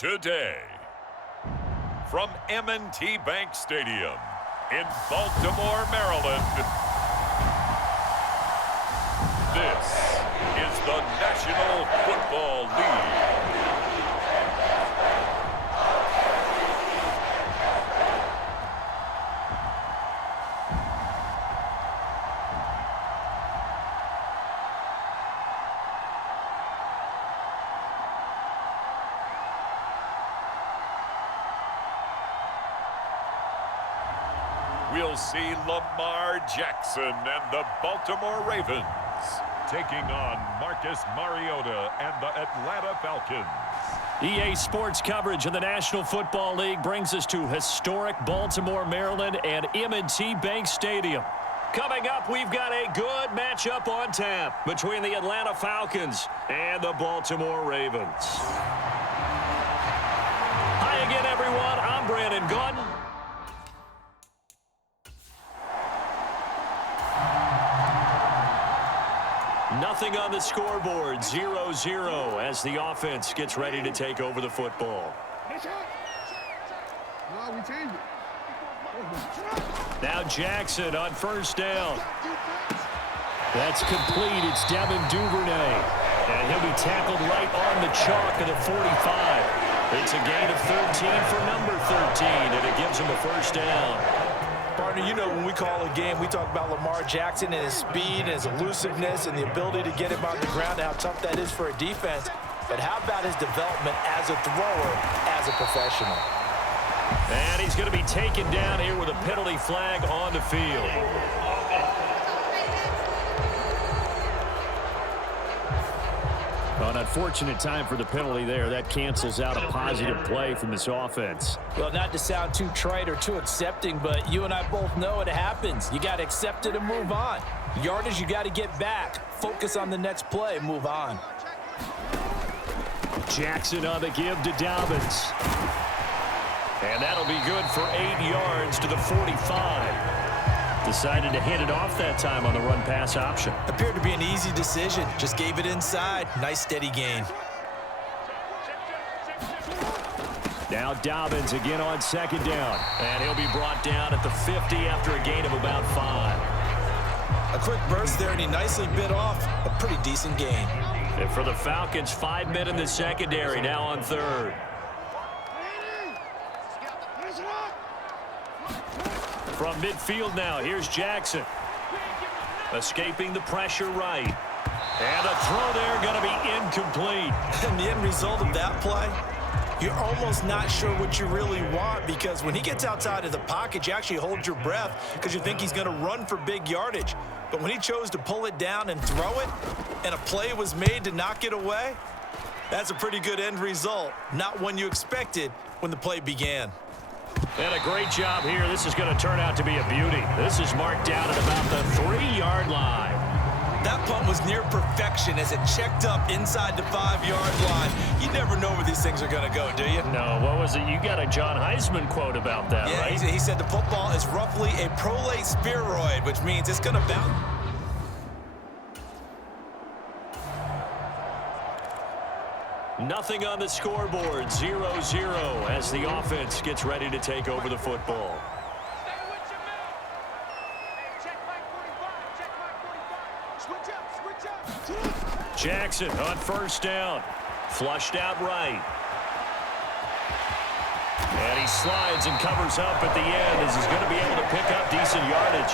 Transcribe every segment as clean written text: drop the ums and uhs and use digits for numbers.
Today, from M&T Bank Stadium in Baltimore, Maryland, this is the National Football League. We'll see Lamar Jackson and the Baltimore Ravens taking on Marcus Mariota and the Atlanta Falcons. EA Sports coverage of the National Football League brings us to historic Baltimore, Maryland and M&T Bank Stadium. Coming up, we've got a good matchup on tap between the Atlanta Falcons and the Baltimore Ravens. Hi again, everyone. I'm Brandon Gordon. Nothing on the scoreboard, 0-0 as the offense gets ready to take over the football. Now Jackson on first down. That's complete. It's Devin Duvernay. And he'll be tackled right on the chalk of the 45. It's a gain of 13 for number 13, and it gives him a first down. Partner, you know when we call a game, we talk about Lamar Jackson and his speed and his elusiveness and the ability to get him on the ground and how tough that is for a defense. But how about his development as a thrower, as a professional? And he's going to be taken down here with a penalty flag on the field. An unfortunate time for the penalty there. That cancels out a positive play from this offense. Well, not to sound too trite or too accepting, but you and I both know it happens. You got to accept it and move on. Yardage, you got to get back. Focus on the next play. Move on. Jackson on the give to Dobbins. And that'll be good for 8 yards to the 45. Decided to hand it off that time on the run-pass option. Appeared to be an easy decision. Just gave it inside. Nice, steady gain. Now Dobbins again on second down. And he'll be brought down at the 50 after a gain of about 5. A quick burst there, and he nicely bit off a pretty decent gain. And for the Falcons, 5 men in the secondary, now on third. From midfield now, here's Jackson. Escaping the pressure right. And a throw there going to be incomplete. And the end result of that play, you're almost not sure what you really want, because when he gets outside of the pocket, you actually hold your breath because you think he's going to run for big yardage. But when he chose to pull it down and throw it, and a play was made to knock it away, that's a pretty good end result. Not one you expected when the play began. And a great job here. This is going to turn out to be a beauty. This is marked down at about the 3-yard line. That punt was near perfection as it checked up inside the 5-yard line. You never know where these things are going to go, do you? No, what was it? You got a John Heisman quote about that, yeah, right? He said the football is roughly a prolate spheroid, which means it's going to bounce. Nothing on the scoreboard, 0-0 as the offense gets ready to take over the football. Jackson on first down. Flushed out right. And he slides and covers up at the end as he's going to be able to pick up decent yardage.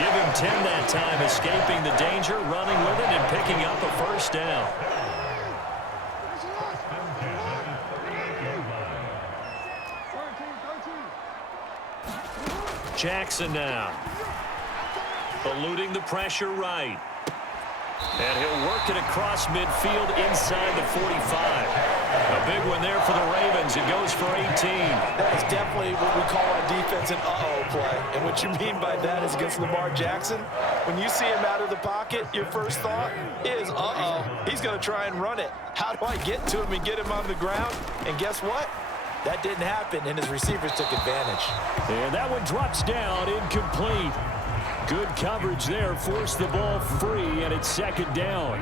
Give him 10 that time, escaping the danger, running with it, and picking up a first down. Jackson now. Eluding the pressure right. And he'll work it across midfield inside the 45. A big one there for the Ravens. It goes for 18. That is definitely what we call on defense an uh-oh play. And what you mean by that is against Lamar Jackson, when you see him out of the pocket, your first thought is, uh-oh, he's going to try and run it. How do I get to him and get him on the ground? And guess what? That didn't happen, and his receivers took advantage. And that one drops down, incomplete. Good coverage there, forced the ball free, and it's second down.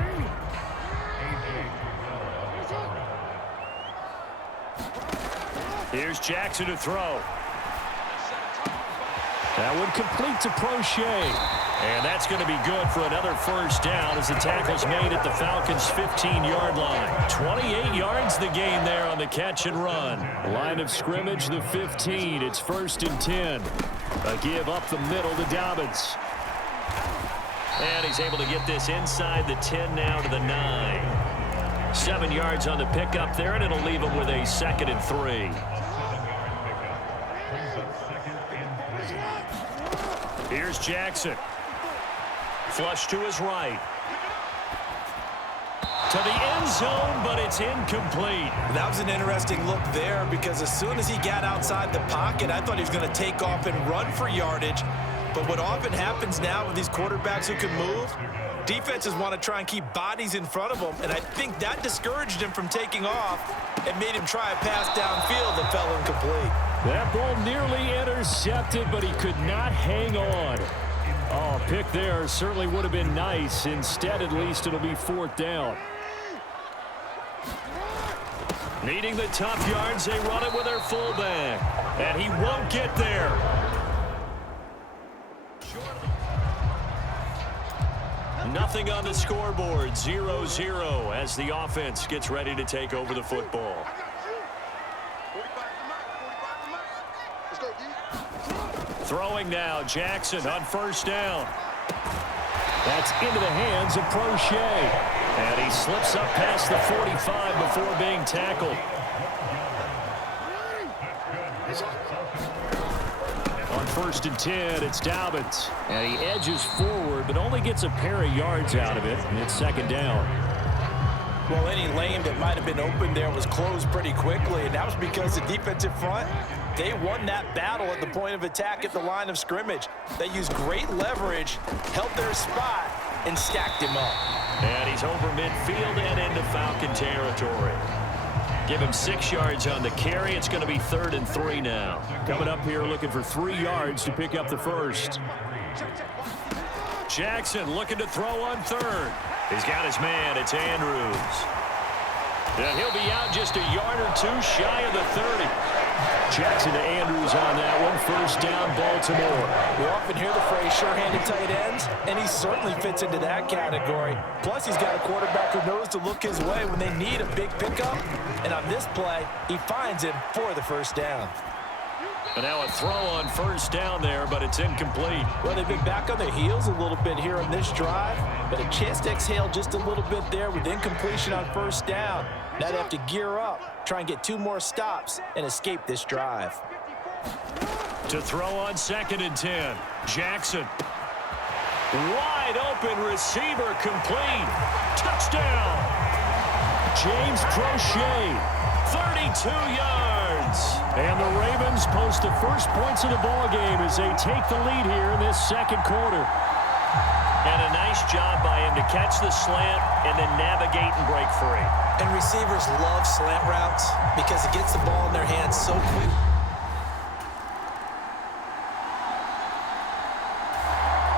Here's Jackson to throw. That one complete to Prochet. And that's going to be good for another first down as the tackle's made at the Falcons' 15-yard line. 28 yards the gain there on the catch and run. Line of scrimmage, the 15. It's 1st and 10. A give up the middle to Dobbins. And he's able to get this inside the 10 now to the 9. 7 yards on the pickup there, and it'll leave him with a 2nd and 3. Here's Jackson. Flush to his right. To the end zone, but it's incomplete. That was an interesting look there because as soon as he got outside the pocket, I thought he was going to take off and run for yardage. But what often happens now with these quarterbacks who can move, defenses want to try and keep bodies in front of them, and I think that discouraged him from taking off and made him try a pass downfield that fell incomplete. That ball nearly intercepted, but he could not hang on. Oh, a pick there certainly would have been nice. Instead, at least, it'll be 4th down. Needing the tough yards, they run it with their fullback. And he won't get there. Nothing on the scoreboard, 0-0 as the offense gets ready to take over the football. Throwing now, Jackson on 1st down. That's into the hands of Prochet. And he slips up past the 45 before being tackled. On 1st and 10, it's Dobbins. And he edges forward, but only gets a pair of yards out of it. And it's 2nd down. Well, any lane that might have been open there was closed pretty quickly, and that was because the defensive front, they won that battle at the point of attack at the line of scrimmage. They used great leverage, held their spot, and stacked him up. And he's over midfield and into Falcon territory. Give him 6 yards on the carry. It's going to be 3rd and 3 now. Coming up here looking for 3 yards to pick up the first. Jackson looking to throw on 3rd. He's got his man. It's Andrews. And he'll be out just a yard or 2 shy of the 30. Jackson to Andrews on that one. 1st down, Baltimore. We often hear the phrase sure-handed tight ends, and he certainly fits into that category. Plus, he's got a quarterback who knows to look his way when they need a big pickup. And on this play, he finds him for the 1st down. And now a throw on 1st down there, but it's incomplete. Well, they've been back on their heels a little bit here on this drive, but a chance to exhale just a little bit there with incompletion on 1st down. Now they have to gear up, try and get 2 more stops, and escape this drive. To throw on 2nd and 10, Jackson. Wide open receiver complete. Touchdown. James Prochet, 32 yards. And the Ravens post the first points of the ball game as they take the lead here in this 2nd quarter. And a nice job by him to catch the slant and then navigate and break free. And receivers love slant routes because it gets the ball in their hands so quick.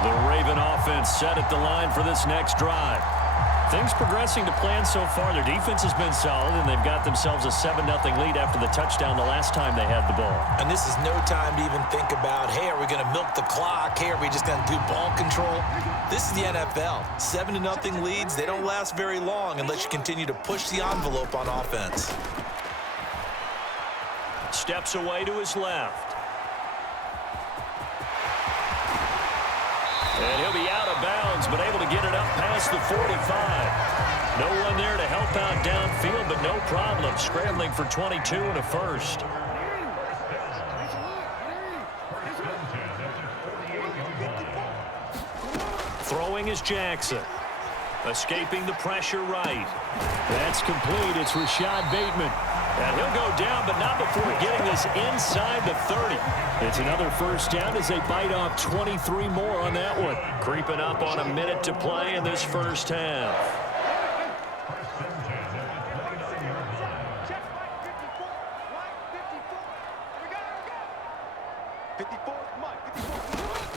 The Raven offense set at the line for this next drive. Things progressing to plan so far. Their defense has been solid, and they've got themselves a 7-0 lead after the touchdown the last time they had the ball. And this is no time to even think about, hey, are we going to milk the clock? Hey, are we just going to do ball control? This is the NFL. 7-0 leads, they don't last very long unless you continue to push the envelope on offense. Steps away to his left. And he'll be out of bounds, but able to get it up past the 45. No one there to help out downfield, but no problem. Scrambling for 22 and a first. Throwing is Jackson. Escaping the pressure right. That's complete. It's Rashad Bateman. And he'll go down, but not before getting this inside the 30. It's another first down as they bite off 23 more on that one. Creeping up on a minute to play in this first half.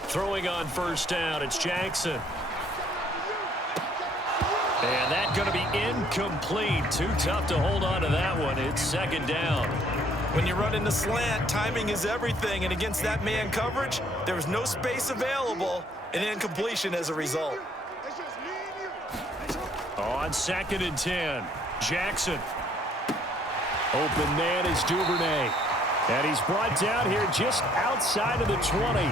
Throwing on first down, it's Jackson. And that's going to be incomplete. Too tough to hold on to that one. It's second down. When you run in the slant, timing is everything. And against that man coverage, there was no space available. An incompletion as a result. On 2nd and 10, Jackson. Open man is Duvernay. And he's brought down here just outside of the 20.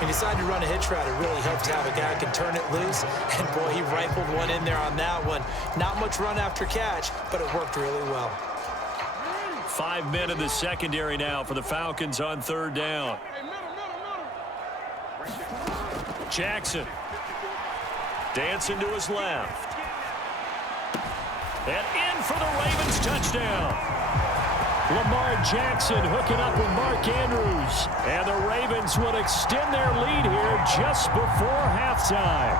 He decided to run a hitch route. It really helps to have a guy who can turn it loose. And, boy, he rifled one in there on that one. Not much run after catch, but it worked really well. 5 men in the secondary now for the Falcons on third down. Jackson. Dancing to his left. And in for the Ravens touchdown. Lamar Jackson hooking up with Mark Andrews. And the Ravens will extend their lead here just before halftime.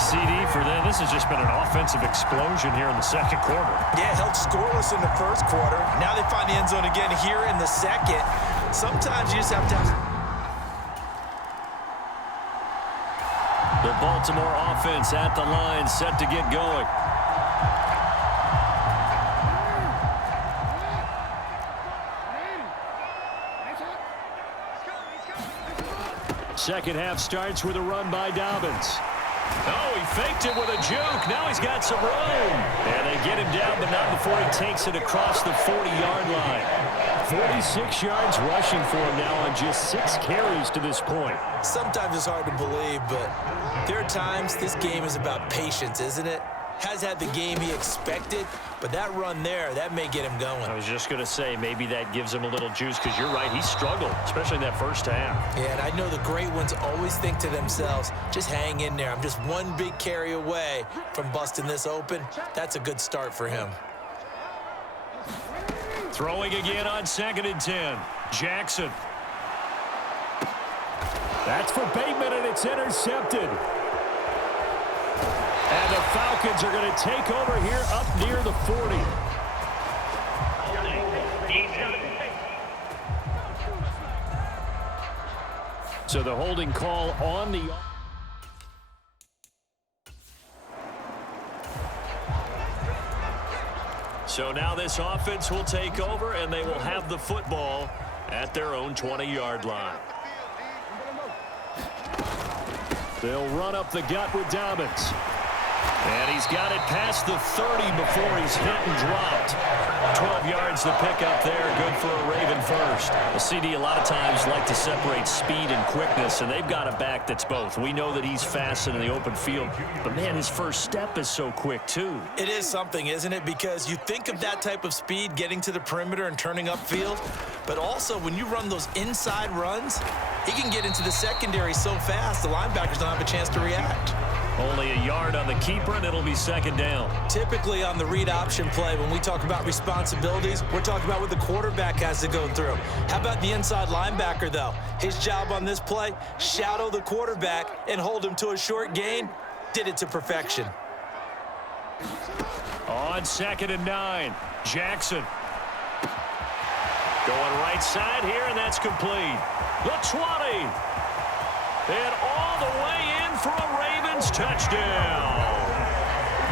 CD for them. This has just been an offensive explosion here in the second quarter. Yeah, held scoreless in the first quarter. Now they find the end zone again here in the second. Sometimes you just have to The Baltimore offense at the line, set to get going. Second half starts with a run by Dobbins. Oh, he faked it with a juke. Now he's got some room. And they get him down, but not before he takes it across the 40-yard line. 46 yards rushing for him now on just 6 carries to this point. Sometimes it's hard to believe, but there are times this game is about patience, isn't it? Has had the game he expected, but that run there, that may get him going. I was just going to say, maybe that gives him a little juice, because you're right, he struggled, especially in that first half. Yeah, and I know the great ones always think to themselves, just hang in there. I'm just one big carry away from busting this open. That's a good start for him. Throwing again on 2nd and 10. Jackson. That's for Bateman, and it's intercepted. And the Falcons are going to take over here up near the 40. So the holding call on the... So now this offense will take over, and they will have the football at their own 20-yard line. They'll run up the gut with Dobbins. And he's got it past the 30 before he's hit and dropped. 12 yards to pick up there. Good for a Raven first. The CD a lot of times like to separate speed and quickness, and they've got a back that's both. We know that he's fast in the open field, but, man, his first step is so quick, too. It is something, isn't it? Because you think of that type of speed getting to the perimeter and turning upfield, but also when you run those inside runs, he can get into the secondary so fast the linebackers don't have a chance to react. Only a yard on the keeper, and it'll be second down. Typically on the read option play, when we talk about responsibilities, we're talking about what the quarterback has to go through. How about the inside linebacker, though? His job on this play, shadow the quarterback and hold him to a short gain. Did it to perfection. On 2nd and 9, Jackson. Going right side here, and that's complete. The 20. And all the way in for a Ravens touchdown.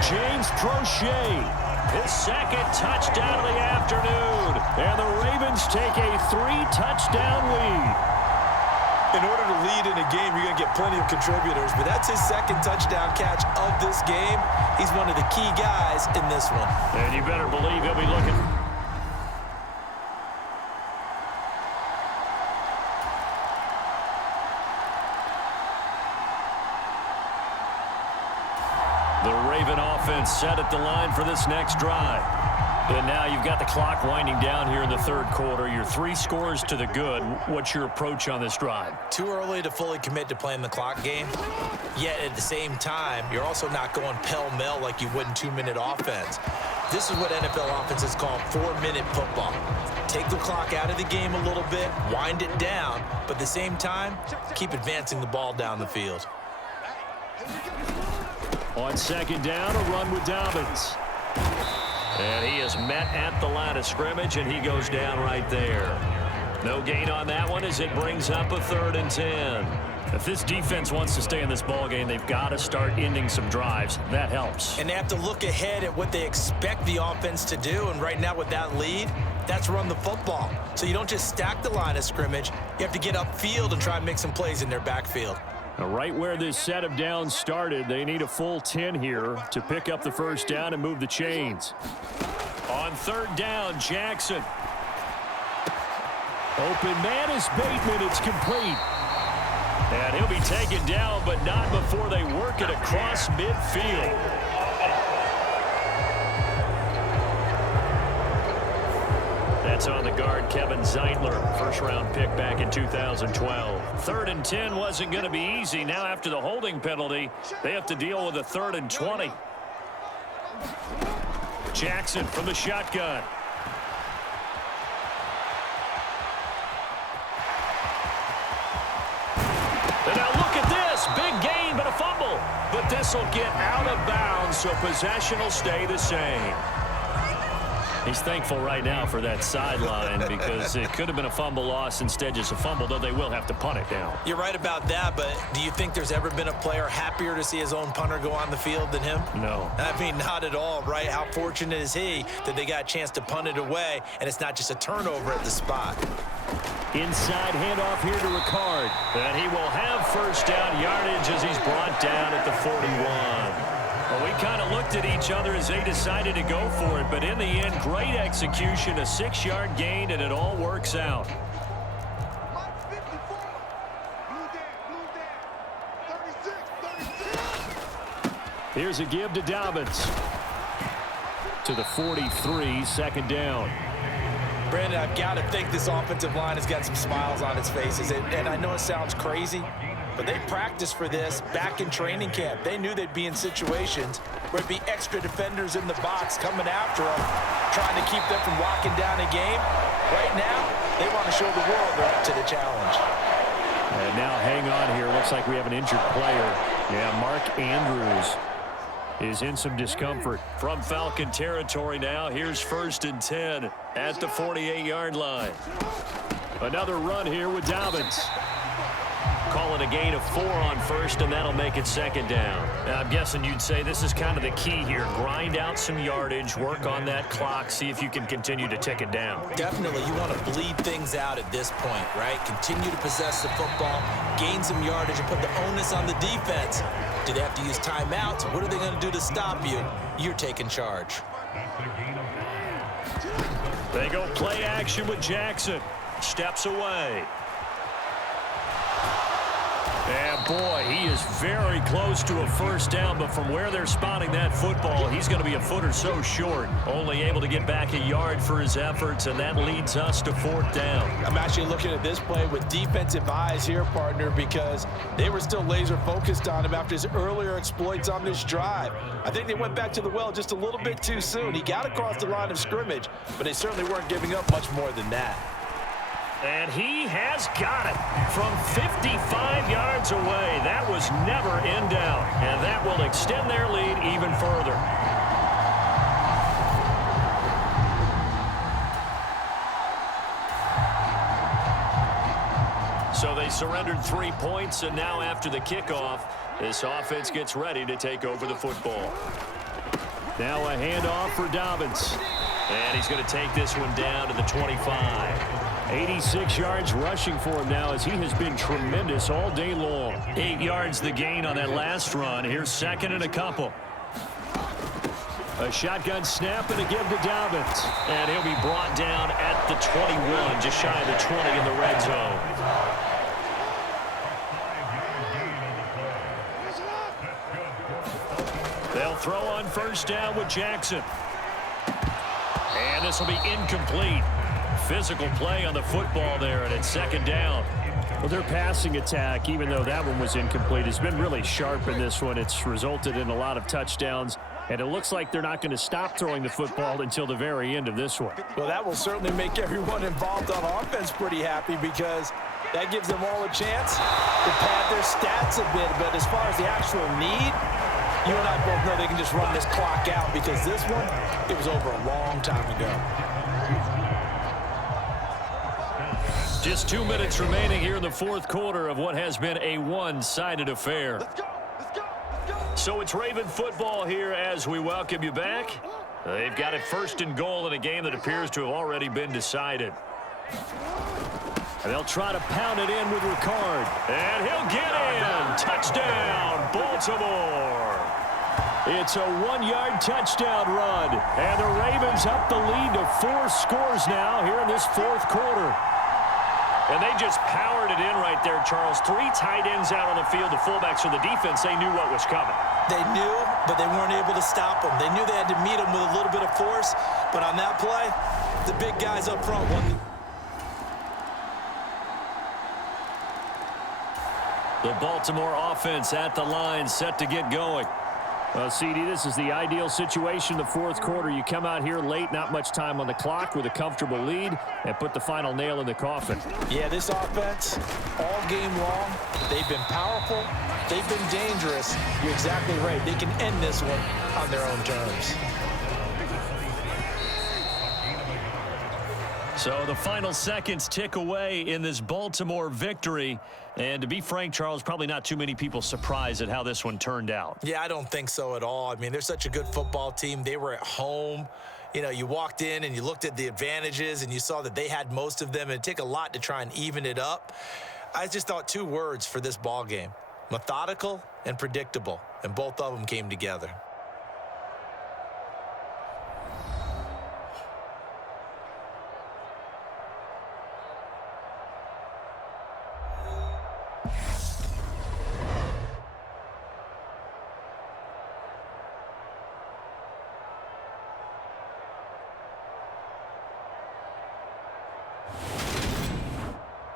James Prochet, his second touchdown of the afternoon. And the Ravens take a 3-touchdown lead. In order to lead in a game, you're going to get plenty of contributors, but that's his second touchdown catch of this game. He's one of the key guys in this one. And you better believe he'll be looking. The Raven offense set at the line for this next drive. And now you've got the clock winding down here in the third quarter. You're 3 scores to the good. What's your approach on this drive? Too early to fully commit to playing the clock game. Yet at the same time, you're also not going pell-mell like you would in 2-minute offense. This is what NFL offenses call 4-minute football. Take the clock out of the game a little bit, wind it down, but at the same time, keep advancing the ball down the field. On second down, a run with Dobbins. And he is met at the line of scrimmage, and he goes down right there. No gain on that one as it brings up a 3rd and 10. If this defense wants to stay in this ballgame, they've got to start ending some drives. That helps. And they have to look ahead at what they expect the offense to do, and right now with that lead, that's run the football. So you don't just stack the line of scrimmage. You have to get upfield and try and make some plays in their backfield. Now, right where this set of downs started, they need a full 10 here to pick up the first down and move the chains. On 3rd down, Jackson. Open man is Bateman. It's complete. And he'll be taken down, but not before they work it across midfield. That's on the guard, Kevin Zeitler, first-round pick back in 2012. 3rd and 10 wasn't going to be easy. Now after the holding penalty, they have to deal with a 3rd and 20. Jackson from the shotgun. And now look at this. Big gain, but a fumble. But this will get out of bounds, so possession will stay the same. He's thankful right now for that sideline because it could have been a fumble loss, instead just a fumble, though they will have to punt it now. You're right about that, but do you think there's ever been a player happier to see his own punter go on the field than him? No. I mean, not at all, right? How fortunate is he that they got a chance to punt it away, and it's not just a turnover at the spot. Inside handoff here to Ricard. And he will have first down yardage as he's brought down at the 41. Well, we kind of looked at each other as they decided to go for it, but in the end, great execution, a 6-yard gain, and it all works out. Here's a give to Dobbins. To the 43, 2nd down. Brandon, I've got to think this offensive line has got some smiles on its faces, and I know it sounds crazy, but they practiced for this back in training camp. They knew they'd be in situations where it'd be extra defenders in the box coming after them, trying to keep them from locking down a game. Right now, they want to show the world they're up to the challenge. And now hang on here. Looks like we have an injured player. Yeah, Mark Andrews is in some discomfort. From Falcon territory now, here's 1st and 10 at the 48-yard line. Another run here with Dobbins. Calling a gain of 4 on first, and that'll make it 2nd down. Now, I'm guessing you'd say this is kind of the key here. Grind out some yardage, work on that clock, see if you can continue to tick it down. Definitely, you want to bleed things out at this point, right? Continue to possess the football, gain some yardage, and put the onus on the defense. Do they have to use timeouts? What are they going to do to stop you? You're taking charge. They go play action with Jackson. Steps away. And boy, he is very close to a first down, but from where they're spotting that football, he's going to be a foot or so short. Only able to get back a yard for his efforts, and that leads us to 4th down. I'm actually looking at this play with defensive eyes here, partner, because they were still laser focused on him after his earlier exploits on this drive. I think they went back to the well just a little bit too soon. He got across the line of scrimmage, but they certainly weren't giving up much more than that. And he has got it from 55 yards away. That was never in doubt, and that will extend their lead even further. So they surrendered 3 points, and now after the kickoff, this offense gets ready to take over the football. Now a handoff for Dobbins. And he's going to take this one down to the 25. 86 yards rushing for him now as he has been tremendous all day long. 8 yards the gain on that last run. Here's 2nd and a couple. A shotgun snap and a give to Dobbins. And he'll be brought down at the 21, just shy of the 20 in the red zone. They'll throw on first down with Jackson. And this will be incomplete. Physical play on the football there, and it's second down. Well, their passing attack, even though that one was incomplete, has been really sharp in this one. It's resulted in a lot of touchdowns, and it looks like they're not going to stop throwing the football until the very end of this one. Well, that will certainly make everyone involved on offense pretty happy because that gives them all a chance to pad their stats a bit. But as far as the actual need, you and I both know they can just run this clock out because this one, it was over a long time ago. Just 2 minutes remaining here in the fourth quarter of what has been a one-sided affair. So it's Raven football here as we welcome you back. They've got it first and goal in a game that appears to have already been decided. And they'll try to pound it in with Ricard. And he'll get in. Touchdown, Baltimore. It's a 1-yard touchdown run. And the Ravens up the lead to 4 scores now here in this fourth quarter. And they just powered it in right there, Charles. 3 tight ends out on the field. The fullbacks for the defense, they knew what was coming. They knew, but they weren't able to stop them. They knew they had to meet them with a little bit of force. But on that play, the big guys up front won. The Baltimore offense at the line, set to get going. Well, CD, this is the ideal situation in the fourth quarter. You come out here late, not much time on the clock with a comfortable lead, and put the final nail in the coffin. Yeah, this offense, all game long, they've been powerful, they've been dangerous. You're exactly right. They can end this one on their own terms. So the final seconds tick away in this Baltimore victory. And to be frank, Charles, probably not too many people surprised at how this one turned out. Yeah, I don't think so at all. I mean, they're such a good football team. They were at home. You know, you walked in and you looked at the advantages and you saw that they had most of them. And it'd take a lot to try and even it up. I just thought 2 words for this ball game: methodical and predictable. And both of them came together.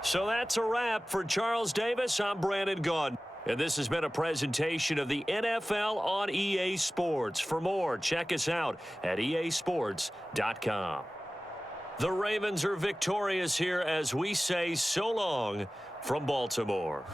So that's a wrap for Charles Davis. I'm Brandon Gaudin. And this has been a presentation of the NFL on EA Sports. For more, check us out at easports.com. The Ravens are victorious here as we say so long from Baltimore.